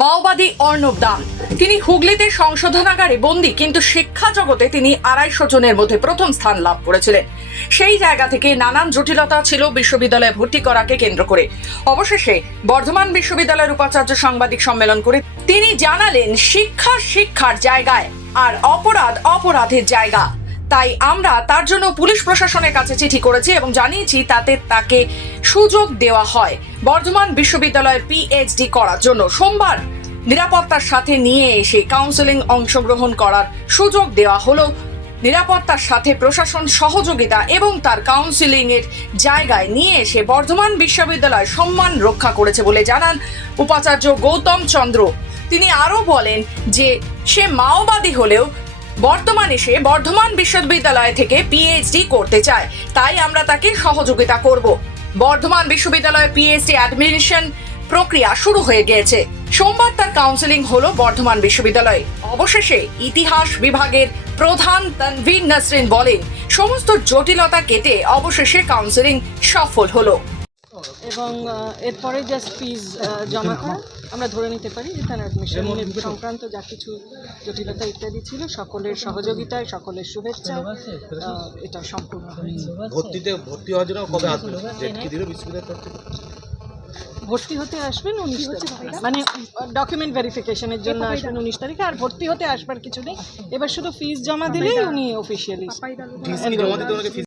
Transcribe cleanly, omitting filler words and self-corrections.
মাওবাদী অর্ণব দাম তিনি হুগলিতে সংশোধনাগারে বন্দী, কিন্তু শিক্ষা জগতে তিনি 250 জনের মধ্যে প্রথম স্থান লাভ করেছিলেন। সেই জায়গা থেকে নানান জটিলতা ছিল বিশ্ববিদ্যালয়ে ভর্তি করাকে কেন্দ্র করে। অবশেষে বর্ধমান বিশ্ববিদ্যালয়ের উপাচার্য সাংবাদিক সম্মেলন করে তিনি জানালেন, শিক্ষা শিক্ষার জায়গায় আর অপরাধ অপরাধের জায়গা। তাই আমরা তার জন্য পুলিশ প্রশাসনের কাছে চিঠি করেছি এবং জানিয়েছি তাতে তাকে সুযোগ দেওয়া হয় বর্ধমান বিশ্ববিদ্যালয়ের পিএইচডি করার জন্য। সোমবার নিরাপত্তার সাথে নিয়ে এসে কাউন্সেলিং অংশগ্রহণ করার সুযোগ দেওয়া হলো। নিরাপত্তার সাথে প্রশাসন সহযোগিতা এবং তার কাউন্সেলিং এর জায়গায় নিয়ে এসে বর্ধমান বিশ্ববিদ্যালয় সম্মান রক্ষা করেছে বলে জানান উপাচার্য গৌতম চন্দ্র। তিনি আরো বলেন যে সে মাওবাদী হলেও বর্তমানে সে বর্ধমান বিশ্ববিদ্যালয় থেকে পিএইচডি করতে চায়, তাই আমরা তাকে সহযোগিতা করব। বর্ধমান বিশ্ববিদ্যালয়ের পিএইচডি অ্যাডমিশন প্রক্রিয়া শুরু হয়ে গিয়েছে। সোমবার তার কাউন্সেলিং হলো বর্ধমান বিশ্ববিদ্যালয়ে। অবশেষে ইতিহাস বিভাগের প্রধান তানভীর নাসরিন বলেন, সমস্ত জটিলতা কেটে অবশেষে কাউন্সেলিং সফল হলো এবং এরপরে জাস্ট ফিজ জমা করা আমরা ধরে নিতে পারি যে তার অ্যাডমিশন সংক্রান্ত যা কিছু জটিলতা ইত্যাদি ছিল সকলের সহযোগিতায়, সকলের শুভেচ্ছায় এটা সম্পূর্ণ হয়েছে। ভর্তি হওয়ার জন্য কবে আসবে? ডেট কি দিল বিশ্ববিদ্যালয় থেকে? ভর্তি হতে আসবেন 19 তারিখ, মানে ডকুমেন্ট ভেরিফিকেশনের জন্য আসবেন 19 তারিখে। আর ভর্তি হতে আসবার কিছু নেই, এবার শুধু ফিজ জমা দিলেই উনি অফিসিয়ালি